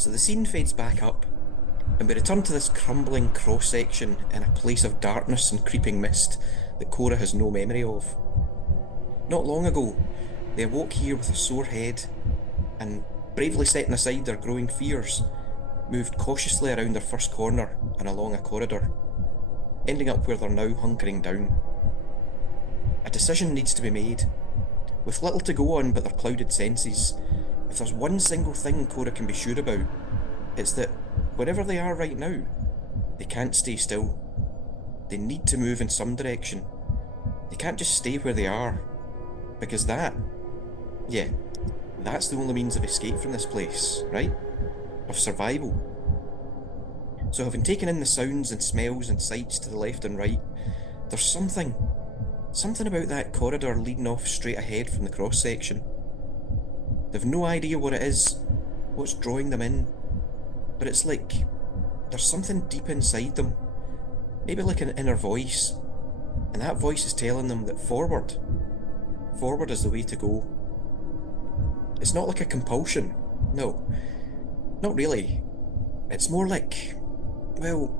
So the scene fades back up, and we return to this crumbling cross-section in a place of darkness and creeping mist that Cora has no memory of. Not long ago, they awoke here with a sore head, and bravely setting aside their growing fears, moved cautiously around their first corner and along a corridor, ending up where they're now hunkering down. A decision needs to be made. With little to go on but their clouded senses, if there's one single thing Cora can be sure about, it's that wherever they are right now, they can't stay still. They need to move in some direction. They can't just stay where they are, because yeah, that's the only means of escape from this place, right? Of survival. So having taken in the sounds and smells and sights to the left and right, there's something about that corridor leading off straight ahead from the cross-section. They've no idea what it is, what's drawing them in, but it's like there's something deep inside them, maybe like an inner voice, and that voice is telling them that forward is the way to go. It's not like a compulsion, no, not really. It's more like, well,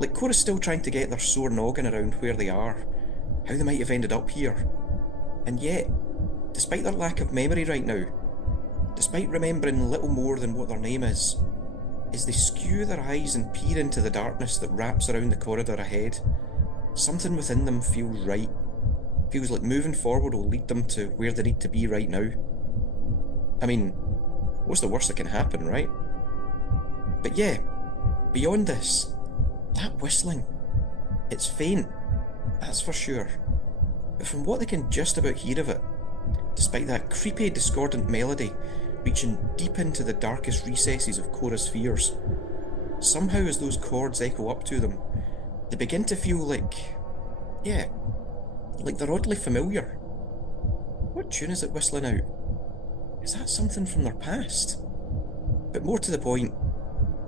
like Cora's still trying to get their sore noggin around where they are, how they might have ended up here, and yet, despite their lack of memory right now, despite remembering little more than what their name is, as they skew their eyes and peer into the darkness that wraps around the corridor ahead, something within them feels right. Feels like moving forward will lead them to where they need to be right now. I mean, what's the worst that can happen, right? But yeah, beyond this, that whistling, it's faint, that's for sure. But from what they can just about hear of it, despite that creepy, discordant melody reaching deep into the darkest recesses of Cora's fears, somehow as those chords echo up to them, they begin to feel yeah, like they're oddly familiar. What tune is it whistling out? Is that something from their past? But more to the point,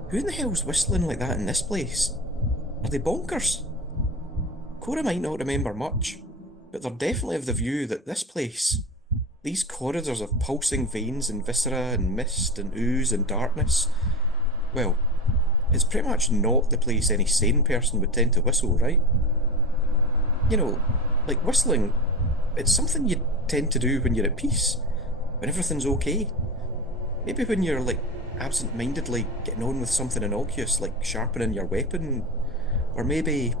who in the hell's whistling like that in this place? Are they bonkers? Cora might not remember much, but they're definitely of the view that this place, these corridors of pulsing veins and viscera and mist and ooze and darkness, well, it's pretty much not the place any sane person would tend to whistle, right? You know, like whistling, it's something you tend to do when you're at peace, when everything's okay. Maybe when you're absent-mindedly getting on with something innocuous like sharpening your weapon, or maybe...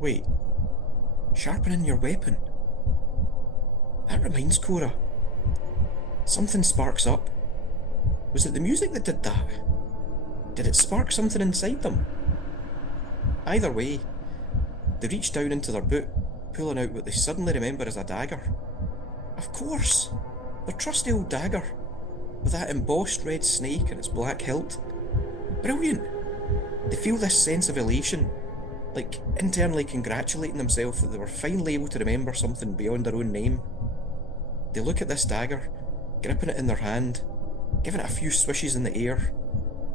Wait, sharpening your weapon? That reminds Cora. Something sparks up. Was it the music that did that? Did it spark something inside them? Either way, they reach down into their boot, pulling out what they suddenly remember as a dagger. Of course! Their trusty old dagger, with that embossed red snake and its black hilt. Brilliant! They feel this sense of elation, like internally congratulating themselves that they were finally able to remember something beyond their own name. They look at this dagger, gripping it in their hand, giving it a few swishes in the air,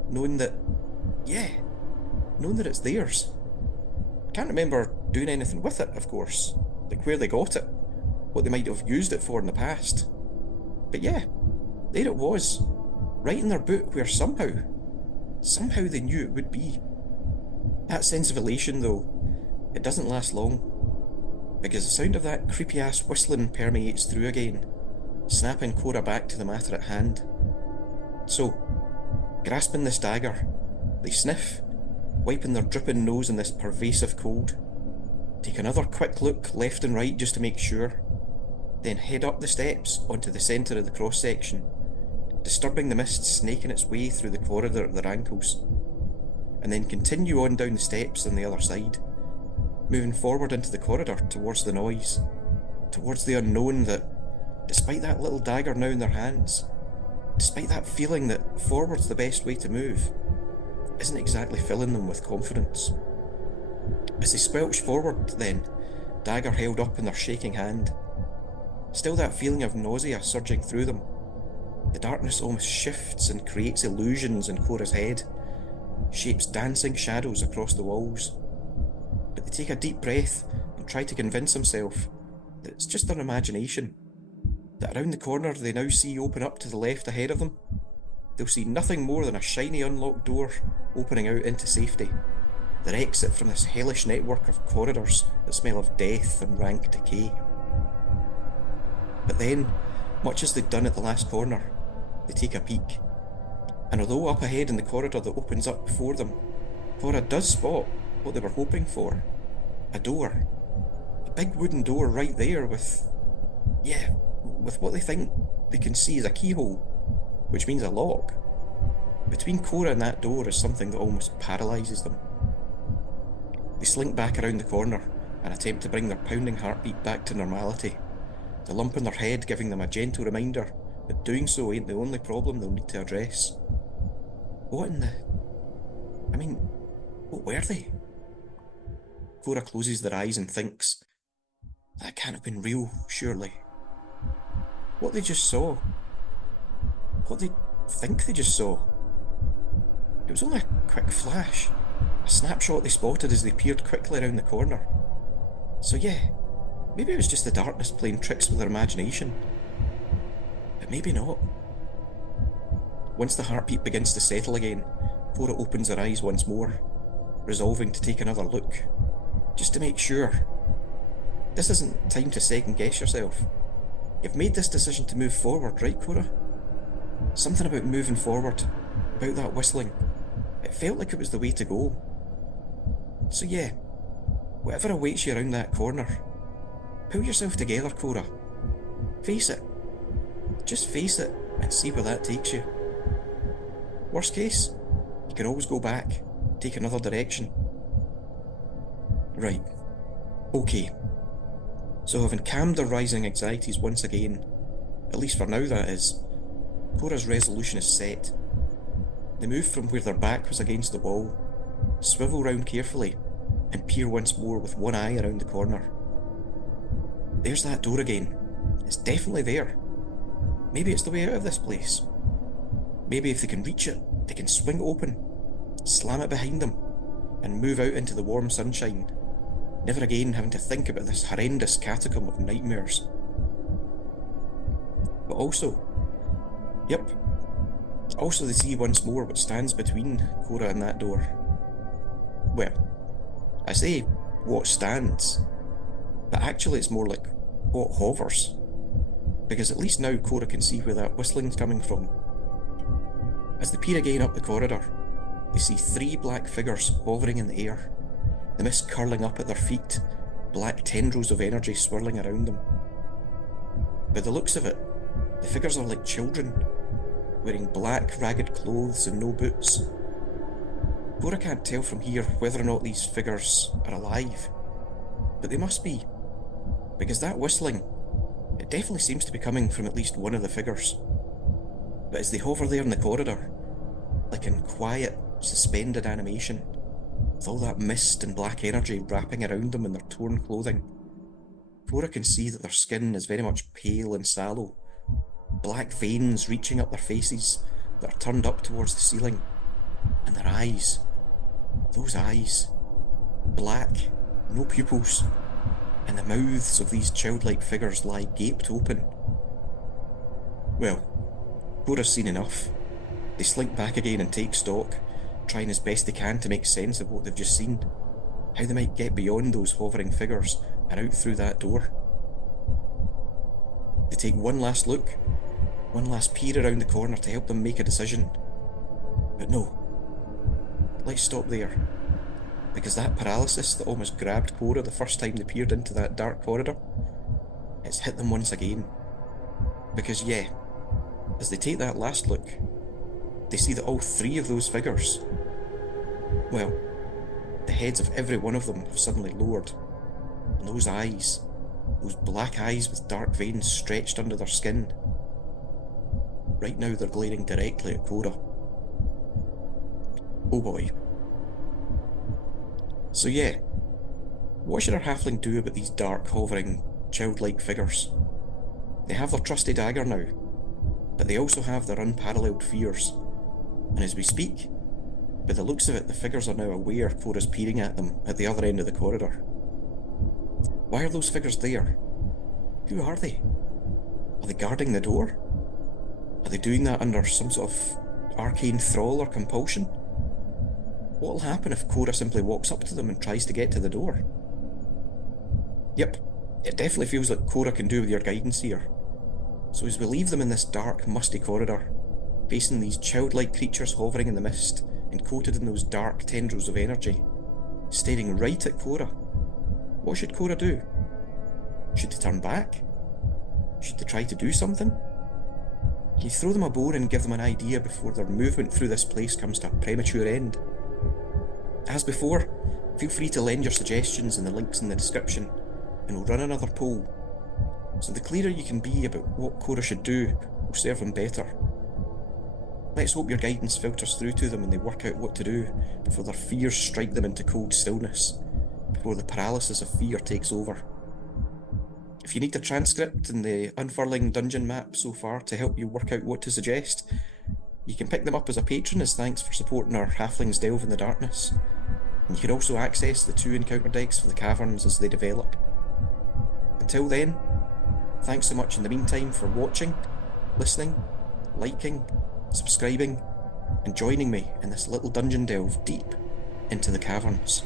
knowing that it's theirs. Can't remember doing anything with it, of course, like where they got it, what they might have used it for in the past. But yeah, there it was, right in their boot where somehow they knew it would be. That sense of elation, though, it doesn't last long, because the sound of that creepy-ass whistling permeates through again, snapping Cora back to the matter at hand. So, grasping this dagger, they sniff, wiping their dripping nose in this pervasive cold, take another quick look left and right just to make sure, then head up the steps onto the centre of the cross-section, disturbing the mist snaking its way through the corridor at their ankles, and then continue on down the steps on the other side, moving forward into the corridor towards the noise, towards the unknown that, despite that little dagger now in their hands, despite that feeling that forward's the best way to move, isn't exactly filling them with confidence. As they squelch forward, then, dagger held up in their shaking hand, still that feeling of nausea surging through them, the darkness almost shifts and creates illusions in Cora's head, shapes dancing shadows across the walls. But they take a deep breath and try to convince themselves that it's just their imagination, that around the corner they now see open up to the left ahead of them, they'll see nothing more than a shiny unlocked door opening out into safety, their exit from this hellish network of corridors that smell of death and rank decay. But then, much as they'd done at the last corner, they take a peek, and although up ahead in the corridor that opens up before them, Cora does spot what they were hoping for. A door. A big wooden door right there with what they think they can see as a keyhole, which means a lock. Between Cora and that door is something that almost paralyses them. They slink back around the corner and attempt to bring their pounding heartbeat back to normality, the lump in their head giving them a gentle reminder that doing so ain't the only problem they'll need to address. What in the... I mean, what were they? Cora closes their eyes and thinks, that can't have been real, surely. What they just saw, what they think they just saw, it was only a quick flash, a snapshot they spotted as they peered quickly around the corner. So yeah, maybe it was just the darkness playing tricks with their imagination. But maybe not. Once the heartbeat begins to settle again, Cora opens her eyes once more, resolving to take another look, just to make sure. This isn't time to second guess yourself. You've made this decision to move forward, right, Cora? Something about moving forward, about that whistling. It felt like it was the way to go. So yeah, whatever awaits you around that corner, pull yourself together, Cora. Face it. Just face it and see where that takes you. Worst case, you can always go back, take another direction. Right. Okay. So having calmed their rising anxieties once again, at least for now that is, Cora's resolution is set. They move from where their back was against the wall, swivel round carefully, and peer once more with one eye around the corner. There's that door again. It's definitely there. Maybe it's the way out of this place. Maybe if they can reach it, they can swing it open, slam it behind them, and move out into the warm sunshine, never again having to think about this horrendous catacomb of nightmares. But also they see once more what stands between Cora and that door. Well, I say what stands, but actually it's more like what hovers, because at least now Cora can see where that whistling's coming from. As they peer again up the corridor, they see 3 black figures hovering in the air, the mist curling up at their feet, black tendrils of energy swirling around them. By the looks of it, the figures are like children, wearing black, ragged clothes and no boots. Cora can't tell from here whether or not these figures are alive, but they must be, because that whistling, it definitely seems to be coming from at least one of the figures. But as they hover there in the corridor, like in quiet, suspended animation, with all that mist and black energy wrapping around them in their torn clothing, Cora can see that their skin is very much pale and sallow, black veins reaching up their faces that are turned up towards the ceiling, and their eyes, those eyes, black, no pupils, and the mouths of these childlike figures lie gaped open. Well, Cora's seen enough. They slink back again and take stock, trying as best they can to make sense of what they've just seen, how they might get beyond those hovering figures and out through that door. They take one last look, one last peer around the corner to help them make a decision. But no, let's stop there, because that paralysis that almost grabbed Cora the first time they peered into that dark corridor, it's hit them once again. Because yeah, as they take that last look, they see that all 3 of those figures, well, the heads of every one of them have suddenly lowered, and those eyes, those black eyes with dark veins stretched under their skin, right now they're glaring directly at Cora. Oh boy. So yeah, what should our halfling do about these dark, hovering, childlike figures? They have their trusty dagger now, but they also have their unparalleled fears, and as we speak, by the looks of it, the figures are now aware Cora's peering at them at the other end of the corridor. Why are those figures there? Who are they? Are they guarding the door? Are they doing that under some sort of arcane thrall or compulsion? What'll happen if Cora simply walks up to them and tries to get to the door? Yep, it definitely feels like Cora can do with your guidance here. So as we leave them in this dark, musty corridor, facing these childlike creatures hovering in the mist and coated in those dark tendrils of energy, staring right at Cora, what should Cora do? Should they turn back? Should they try to do something? Can you throw them a bone and give them an idea before their movement through this place comes to a premature end? As before, feel free to lend your suggestions in the links in the description, and we'll run another poll. So the clearer you can be about what Cora should do will serve them better. Let's hope your guidance filters through to them and they work out what to do before their fears strike them into cold stillness, before the paralysis of fear takes over. If you need a transcript and the unfurling dungeon map so far to help you work out what to suggest, you can pick them up as a patron as thanks for supporting our Halflings Delve in the Darkness. And you can also access the 2 encounter decks for the caverns as they develop. Until then, thanks so much in the meantime for watching, listening, liking, subscribing, and joining me in this little dungeon delve deep into the caverns.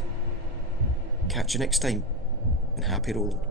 Catch you next time, and happy rolling.